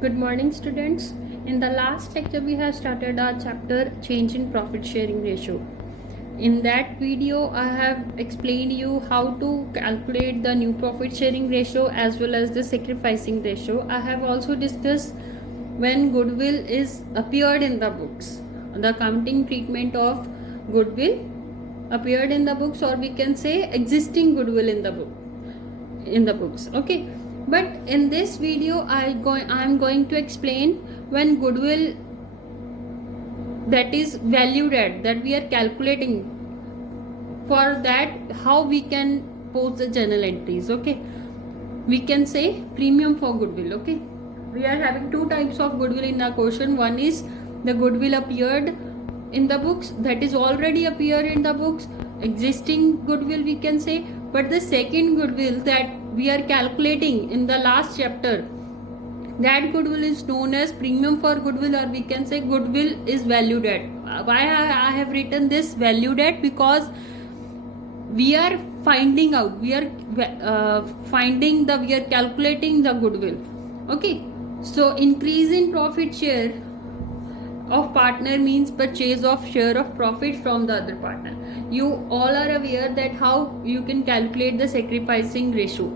Good morning, students. In the last lecture, we have started our chapter Change in Profit Sharing Ratio. In that video, I have explained you how to calculate the new profit sharing ratio as well as the sacrificing ratio. I have also discussed when goodwill is appeared in the books, the accounting treatment of goodwill appeared in the books, or we can say existing goodwill in the books. Okay, but in this video I'm going to explain when goodwill that is valued at, that we are calculating. For that, how we can post the journal entries. Okay, we can say premium for goodwill. Okay, we are having two types of goodwill in our question. One is the goodwill appeared in the books, that is already appeared in the books, existing goodwill we can say. But the second goodwill that we are calculating in the last chapter, that goodwill is known as premium for goodwill, or we can say goodwill is valued at. Why I have written this valued at? Because we are finding out, we are calculating the goodwill. Okay, so increase in profit share of partner means purchase of share of profit from the other partner. You all are aware that how you can calculate the sacrificing ratio.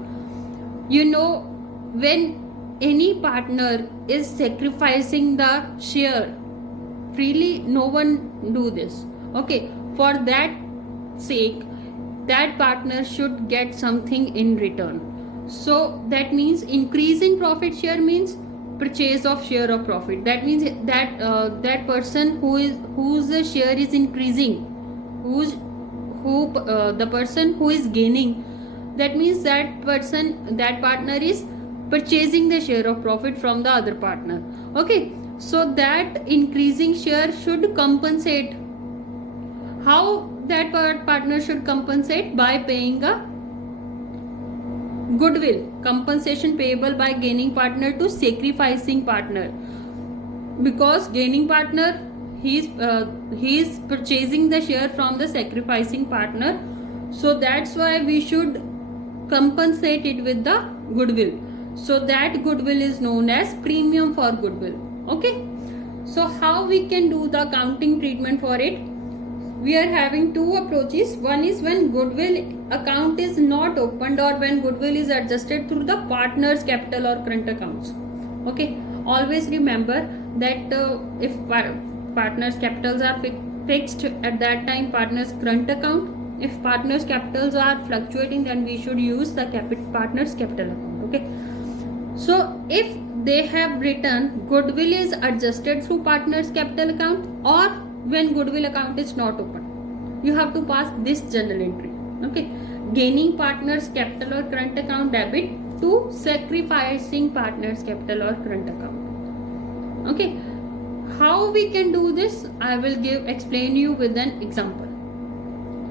You know, when any partner is sacrificing the share freely, no one do this. Okay, for that sake, that partner should get something in return. So that means increase in profit share means purchase of share of profit. That means that that person whose share is increasing, the person who is gaining, that means that partner is purchasing the share of profit from the other partner. Okay, so that increasing share should compensate. How that partner should compensate? By paying a goodwill, compensation payable by gaining partner to sacrificing partner, because gaining partner he is purchasing the share from the sacrificing partner. So that's why we should compensate it with the goodwill. So that goodwill is known as premium for goodwill. Okay, so how we can do the accounting treatment for it? We are having two approaches. One is when goodwill account is not opened, or when goodwill is adjusted through the partner's capital or current accounts. Okay, always remember that if partners capitals are fixed, at that time partner's current account. If partners capitals are fluctuating, then we should use the partner's capital account. Okay, so if they have written goodwill is adjusted through partner's capital account, or when goodwill account is not open, you have to pass this journal entry. Okay, gaining partner's capital or current account debit to sacrificing partner's capital or current account. Okay, how we can do this? I will explain you with an example.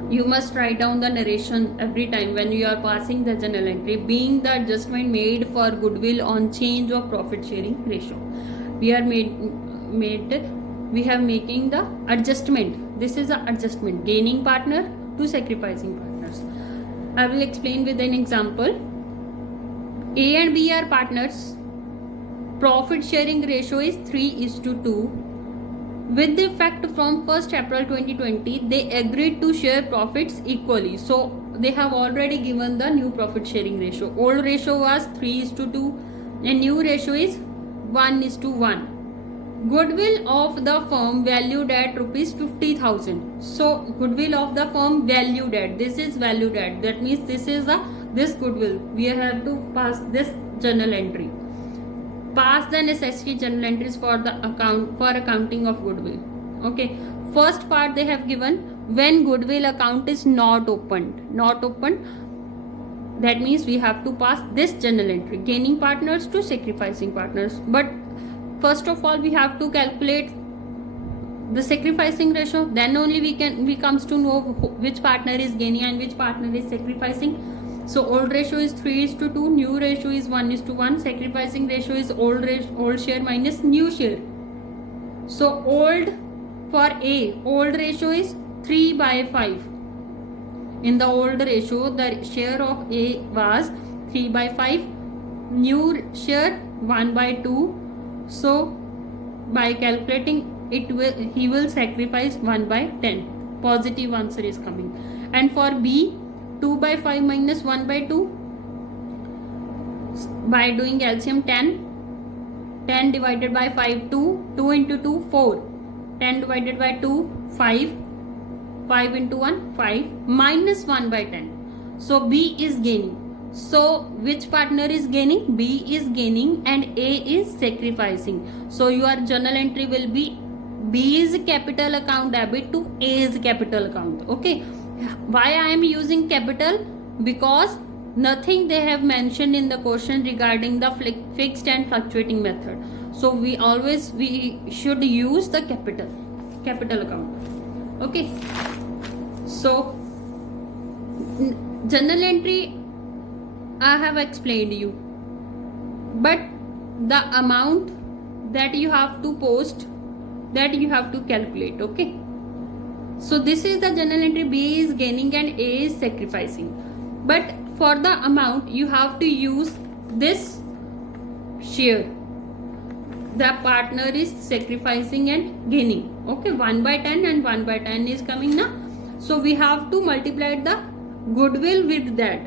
You must write down the narration every time when you are passing the journal entry, being the adjustment made for goodwill on change of profit sharing ratio. We have making the adjustment. This is the adjustment, gaining partner to sacrificing partners. I will explain with an example. A and B are partners. Profit sharing ratio is 3:2. With the effect from 1st April 2020, they agreed to share profits equally. So they have already given the new profit sharing ratio. Old ratio was 3:2 and new ratio is 1:1. Goodwill of the firm valued at rupees 50,000. So goodwill of the firm valued at, this is valued at, that means this is this goodwill. We have to pass this journal entry. Pass the necessary journal entries for the accounting of goodwill. Okay, first part they have given when goodwill account is not opened. That means we have to pass this journal entry, gaining partners to sacrificing partners. But first of all, we have to calculate the sacrificing ratio. Then only we comes to know which partner is gaining and which partner is sacrificing. So old ratio is 3:2, new ratio is 1:1. Sacrificing ratio is old share minus new share. So old for A, old ratio is 3/5. In the old ratio, the share of A was 3/5. New share 1/2. So by calculating it, he will sacrifice 1 by 10. Positive answer is coming. And for B, 2 by 5 minus 1 by 2, by doing LCM 10 divided by 5, 2 into 2 4, 10 divided by 2 5, 5 into 1 5, minus 1 by 10. So B is gaining. So which partner is gaining? B is gaining and A is sacrificing. So your journal entry will be B is capital account debit to A is capital account. Okay, why I am using capital? Because nothing they have mentioned in the question regarding the fixed and fluctuating method. So we should use the capital account. Okay, so journal entry I have explained you, but the amount that you have to post, that you have to calculate. Okay, so this is the journal entry. B is gaining and A is sacrificing, but for the amount you have to use this share. The partner is sacrificing and gaining. Okay, 1 by 10 and 1 by 10 is coming now. So we have to multiply the goodwill with that.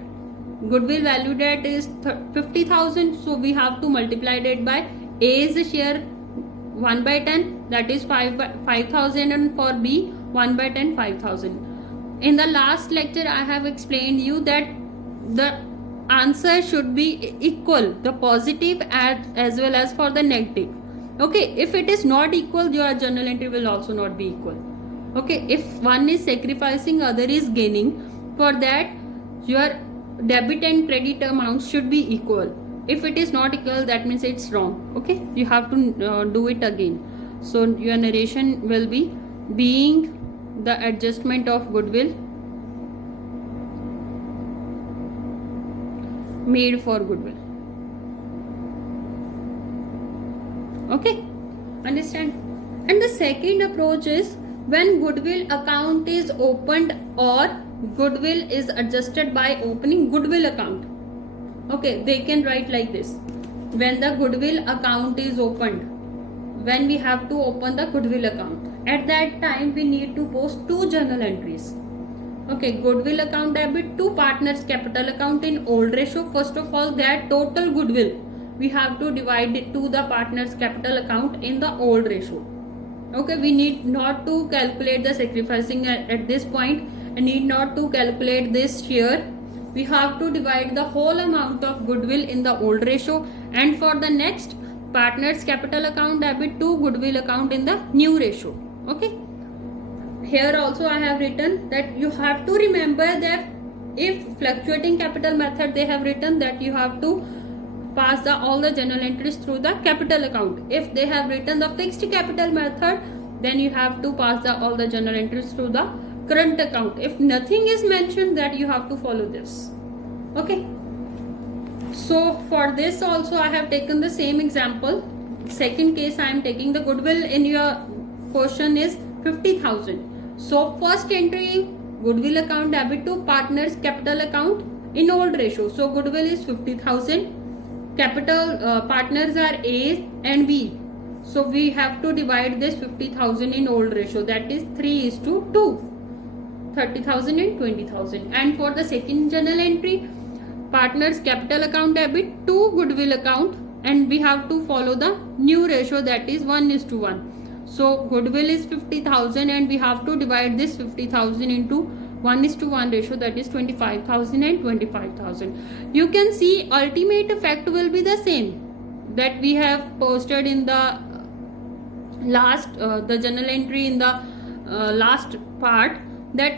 Goodwill value that is 50,000. So we have to multiply that by A's share 1 by 10, that is 5,000, and for B 1 by 10 5,000. In the last lecture I have explained you that the answer should be equal, the positive as well as for the negative. Okay, if it is not equal, your journal entry will also not be equal. Okay, if one is sacrificing, other is gaining, for that your debit and credit amounts should be equal. If it is not equal, that means it's wrong. Okay, you have to do it again. So your narration will be being the adjustment of goodwill made for goodwill. Okay, understand? And the second approach is when goodwill account is opened or goodwill is adjusted by opening goodwill account. Okay, they can write like this: when the goodwill account is opened, when we have to open the goodwill account, at that time we need to post two journal entries. Okay, goodwill account debit to partners capital account in old ratio. First of all, that total goodwill we have to divide it to the partners capital account in the old ratio. Okay, we need not to calculate the sacrificing at this point, and need not to calculate this share. We have to divide the whole amount of goodwill in the old ratio, and for the next, partners capital account debit to goodwill account in the new ratio. Okay, here also I have written that you have to remember that if fluctuating capital method they have written that you have to pass all the journal entries through the capital account. If they have written the fixed capital method, then you have to pass all the journal entries through the current account. If nothing is mentioned, that you have to follow this. Okay, so for this also I have taken the same example. Second case I am taking, the goodwill in your question is 50,000. So first entry, goodwill account debit to partners capital account in old ratio. So goodwill is 50,000. Capital partners are A and B. So we have to divide this 50,000 in old ratio, that is 3:2, 30,000 and 20,000. And for the second journal entry, partners capital account debit to goodwill account, and we have to follow the new ratio, that is 1:1. So goodwill is 50,000 and we have to divide this 50,000 into 1:1 ratio, that is 25,000 and 25,000. You can see ultimate effect will be the same that we have posted in the last the journal entry in the last part, that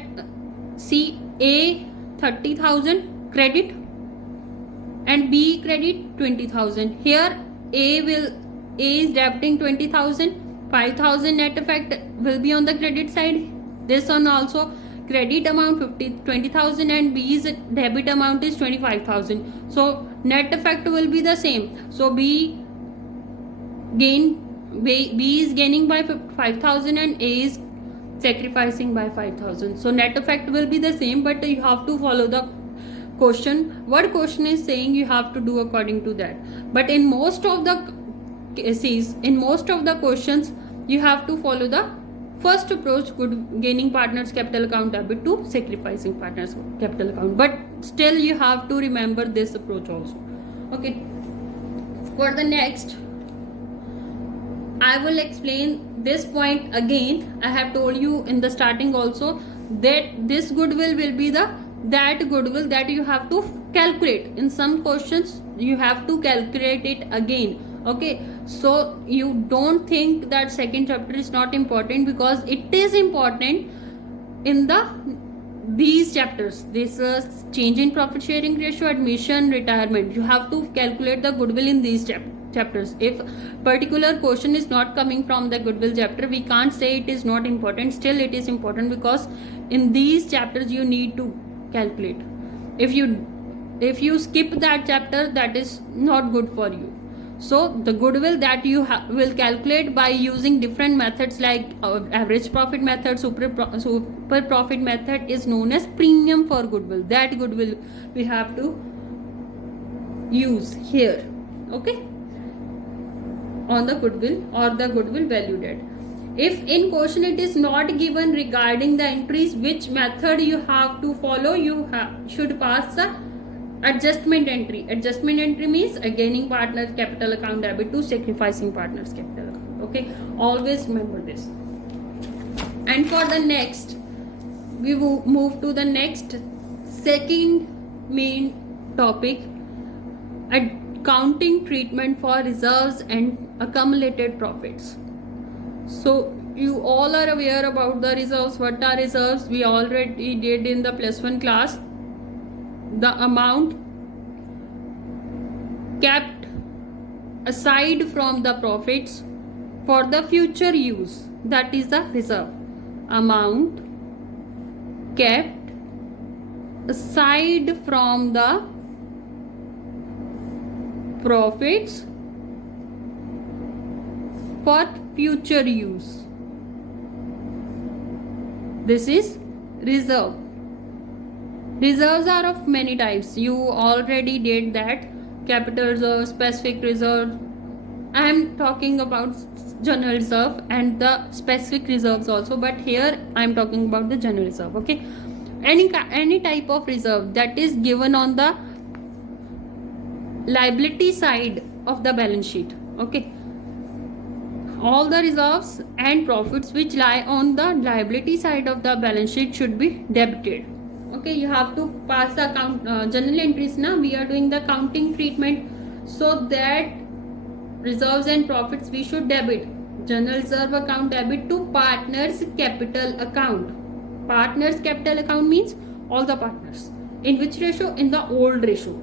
see A 30,000 credit and B credit 20,000. Here A is debiting 20,000, 5,000 net effect will be on the credit side. This one also credit amount 20,000 and B's debit amount is 25,000. So net effect will be the same. So B is gaining by 5,000 and A is sacrificing by 5,000. So net effect will be the same, but you have to follow the question. What question is saying, you have to do according to that. But in most of the cases, in most of the questions, you have to follow the first approach, good gaining partners capital account debit to sacrificing partners capital account, but still you have to remember this approach also. Okay, for the next, I will explain this point again. I have told you in the starting also that this goodwill will be that goodwill that you have to calculate. In some questions you have to calculate it again. Okay, so you don't think that second chapter is not important, because it is important in these chapters. This change in profit sharing ratio, admission, retirement. You have to calculate the goodwill in these chapters. If particular question is not coming from the goodwill chapter, we can't say it is not important. Still it is important, because in these chapters you need to calculate. If you skip that chapter, that is not good for you. So the goodwill that you will calculate by using different methods like average profit method, super profit method, is known as premium for goodwill. That goodwill we have to use here. Okay, on the goodwill or the goodwill valued at. If in question it is not given regarding the entries which method you have to follow, you should pass the adjustment entry. Adjustment entry means a gaining partner capital account debit to sacrificing partners capital account. Okay, always remember this. And for the next, we will move to the next second main topic, accounting treatment for reserves and accumulated profits. So you all are aware about the reserves. What are reserves? We already did in the +1 class. The amount kept aside from the profits for the future use, that is the reserve. Amount kept aside from the profits for future use. This is reserve. Reserves are of many types. You already did that. Capital reserve, specific reserve. I am talking about general reserve and the specific reserves also, but here I am talking about the general reserve. Okay, any type of reserve that is given on the liability side of the balance sheet. Okay, all the reserves and profits which lie on the liability side of the balance sheet should be debited. Okay, you have to pass the account journal entries. Now we are doing the accounting treatment, so that reserves and profits we should debit. General reserve account debit to partners capital account. Partners capital account means all the partners. In which ratio? In the old ratio.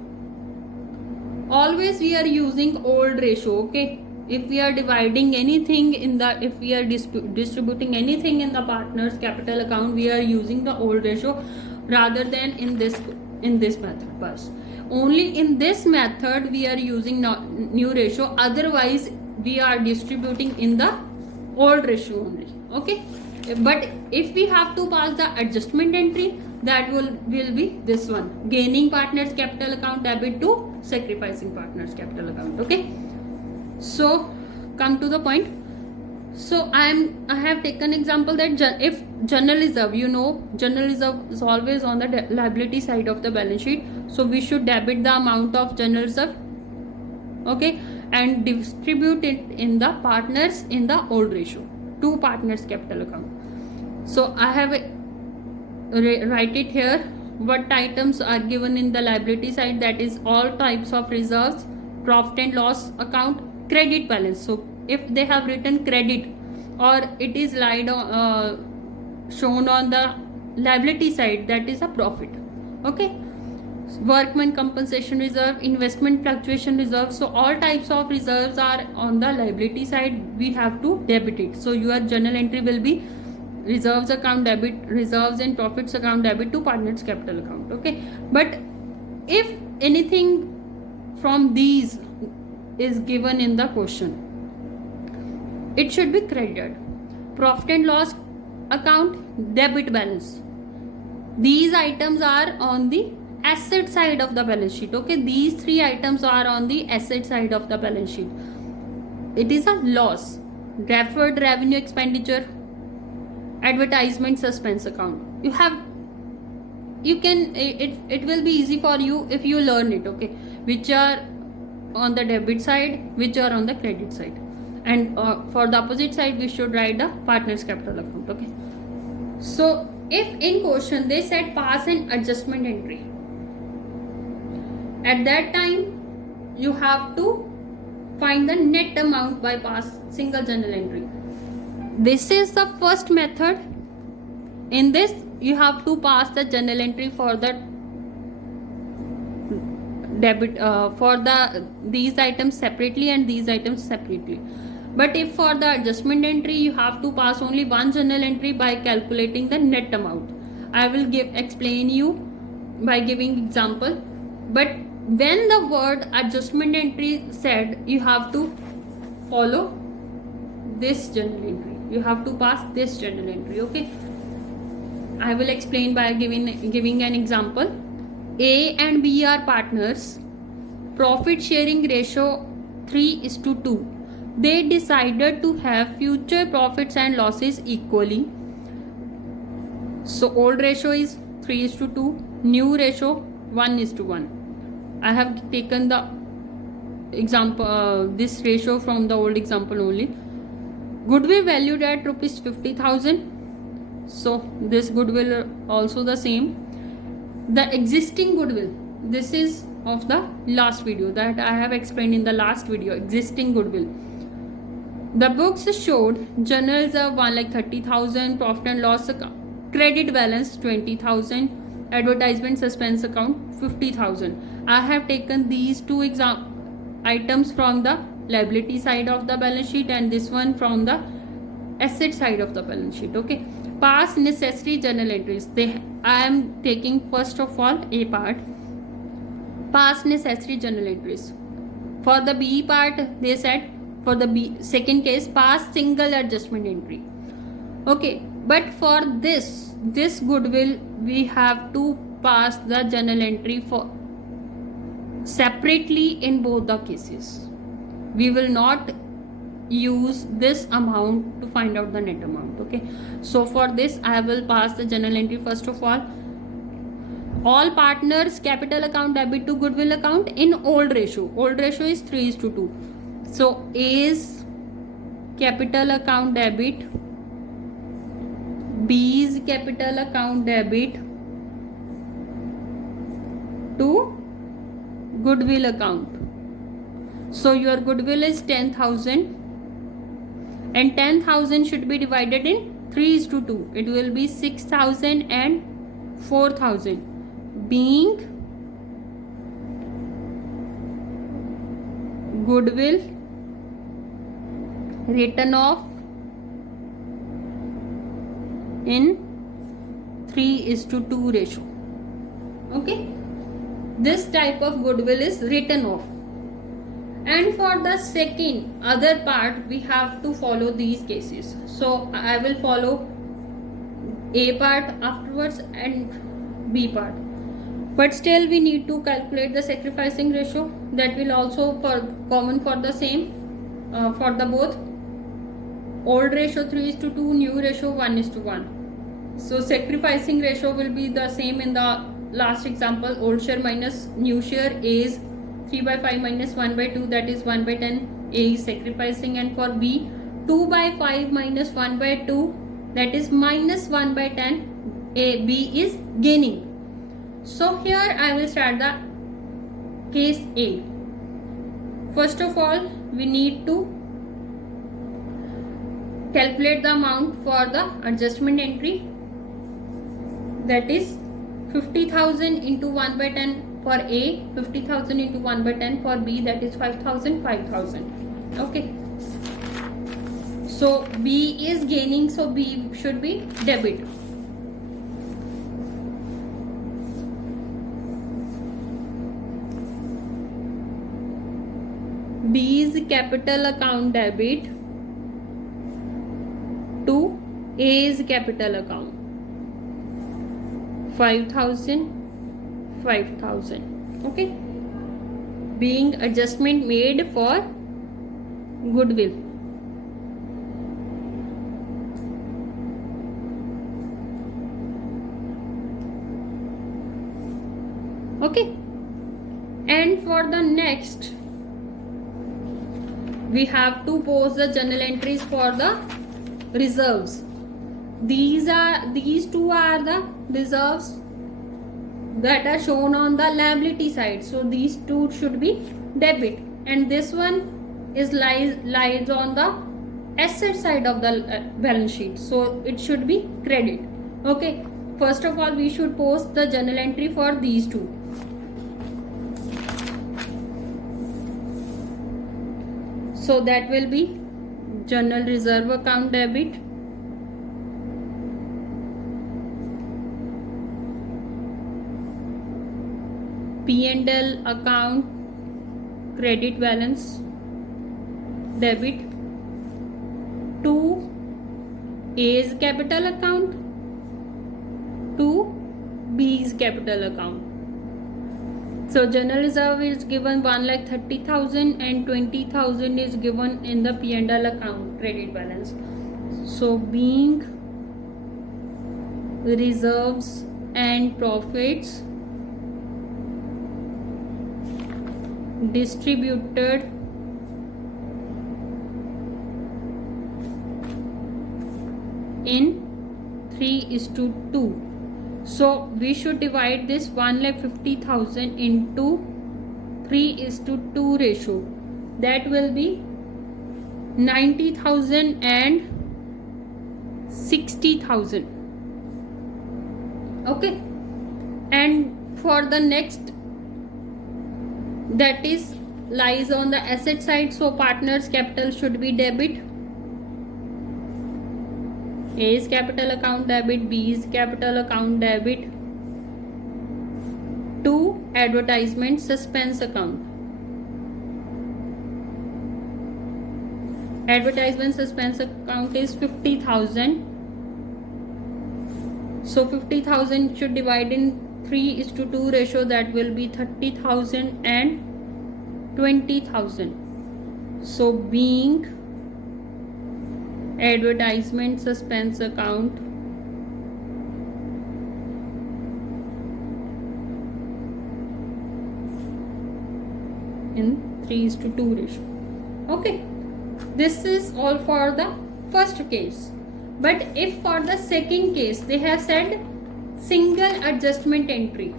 Always we are using old ratio. Okay, if we are dividing anything if we are distributing anything in the partners capital account, we are using the old ratio rather than in this method. But only in this method we are using new ratio, otherwise we are distributing in the old ratio only. Okay, but if we have to pass the adjustment entry, that will be this one, gaining partners capital account debit to sacrificing partners capital account. Okay, so come to the point. So I have taken example that if general reserve, you know, general reserve is always on the liability side of the balance sheet, so we should debit the amount of general reserve. Okay, and distribute it in the partners in the old ratio to partners capital account. So I have write it here. What items are given in the liability side? That is all types of reserves, profit and loss account, credit balance. So if they have written credit or it is shown on the liability side, that is a profit. Okay, workman compensation reserve, investment fluctuation reserve. So all types of reserves are on the liability side, we have to debit it. So your journal entry will be reserves account debit, reserves and profits account debit to partners capital account. Okay, but if anything from these is given in the question, it should be credited. Profit and loss account, debit balance. These items are on the asset side of the balance sheet. Okay, these three items are on the asset side of the balance sheet. it is a loss. Deferred revenue expenditure, advertisement suspense account. It will be easy for you if you learn it, okay, which are on the debit side, which are on the credit side, and for the opposite side we should write the partner's capital account, okay. So if in question they said pass an adjustment entry, at that time you have to find the net amount by pass single journal entry. This is the first method. In this you have to pass the journal entry for the debit for these items separately and these items separately. But if for the adjustment entry you have to pass only one journal entry by calculating the net amount. I will explain you by giving example. But when the word adjustment entry said, you have to follow this journal entry. You have to pass this journal entry, okay. I will explain by giving an example. A and B are partners. Profit sharing ratio 3:2. They decided to have future profits and losses equally. So old ratio is 3:2, new ratio 1:1. I have taken the example this ratio from the old example only. Goodwill valued at rupees 50,000. So this goodwill also the same. The existing goodwill, this is of the last video that I have explained in the last video, existing goodwill. The books showed journals of 1,30,000, profit and loss account, credit balance 20,000, advertisement suspense account 50,000. I have taken these two items from the liability side of the balance sheet and this one from the asset side of the balance sheet, okay. Past necessary journal entries. I am taking first of all A part. Past necessary journal entries. For the B part, they said for the B second case, past single adjustment entry. Okay, but for this goodwill, we have to pass the journal entry for separately in both the cases. We will not use this amount to find out the net amount, okay. So for this I will pass the journal entry first of all partners capital account debit to goodwill account in old ratio is 3:2. So A's capital account debit, B's capital account debit to goodwill account. So your goodwill is 10,000 and 10,000 should be divided in 3:2. It will be 6,000 and 4,000 being goodwill written off in 3:2 ratio, okay. This type of goodwill is written off. And for the second other part we have to follow these cases. So I will follow A part afterwards and B part, but still we need to calculate the sacrificing ratio. That will also common for the same for the both. Old ratio 3:2, new ratio 1:1. So sacrificing ratio will be the same in the last example. Old share minus new share is 3/5 minus 1/2, that is 1/10. A is sacrificing. And for B, 2/5 minus 1/2, that is minus 1/10. B is gaining. So here I will start the case A. First of all, we need to calculate the amount for the adjustment entry, that is 50,000 into 1/10 for A, 50,000 into 1/10 for B, that is 5,000, 5,000. Okay. So B is gaining, so B should be debit. B's capital account debit to A's capital account. 5,000, 5,000. Okay. Being adjustment made for goodwill. Okay, and for the next we have to post the journal entries for the reserves. These two are the reserves that are shown on the liability side, so these two should be debit, and this one is lies on the asset side of the balance sheet, so it should be credit. Okay, first of all we should post the journal entry for these two. So that will be journal reserve account debit, P&L account credit balance debit to A's capital account to B's capital account. So journal reserve is given 1,30,000 and 20,000 is given in the P&L account credit balance. So being reserves and profits distributed in 3:2. So we should divide this 1,50,000 into 3:2 ratio. That will be 90,000 and 60,000. Okay, and for the next, that is lies on the asset side, so partners capital should be debit. A's capital account debit, B's capital account debit to advertisement suspense account. Advertisement suspense account is 50,000. So 50,000 should divide in 3:2 ratio, that will be 30,000 and 20,000. So being advertisement suspense account in 3:2 ratio. Okay, this is all for the first case. But if for the second case they have said single adjustment entry,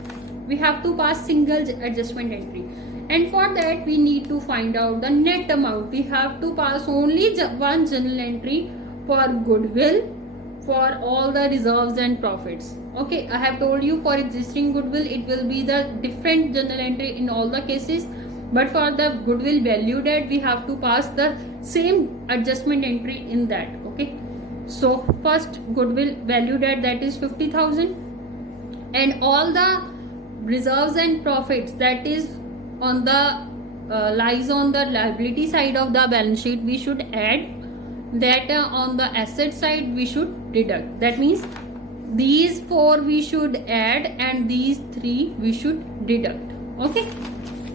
we have to pass single adjustment entry, and for that we need to find out the net amount. We have to pass only one journal entry for goodwill, for all the reserves and profits. Okay, I have told you for existing goodwill it will be the different journal entry in all the cases, but for the goodwill valued at we have to pass the same adjustment entry in that. Okay, so first goodwill valued at, that is 50,000, and all the reserves and profits, that is on the lies on the liability side of the balance sheet, we should add. That on the asset side we should deduct. That means these 4 we should add and these 3 we should deduct. Okay,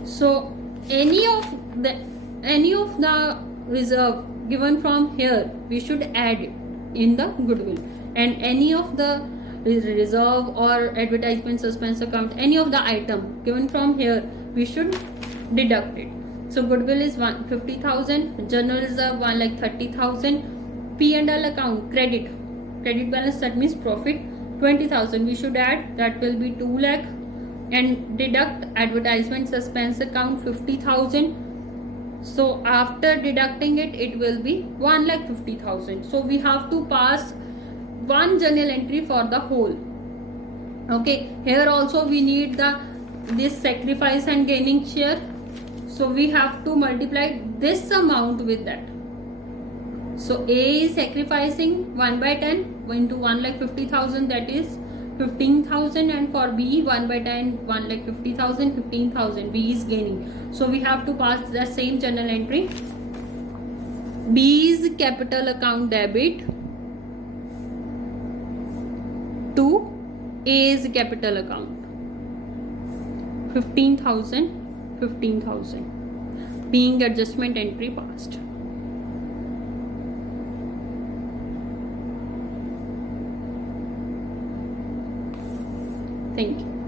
so any of the reserve given from here we should add it in the goodwill, and any of the reserve or advertisement suspense account, any of the item given from here we should deduct it. So goodwill is 50,000, journal reserve 1,30,000, P&L account credit balance, that means profit 20,000 we should add, that will be 2 lakh, and deduct advertisement suspense account 50,000. So after deducting it, it will be 1,50,000. So we have to pass one journal entry for the whole. Okay, here also we need this sacrifice and gaining share, so we have to multiply this amount with that. So A is sacrificing 1/10 into 1,50,000, that is 15,000, and for B 1/10 1,50,000 15,000, B is gaining. So we have to pass the same journal entry. B's capital account debit to A's capital account, 15,000 15,000, being adjustment entry passed. Thank you.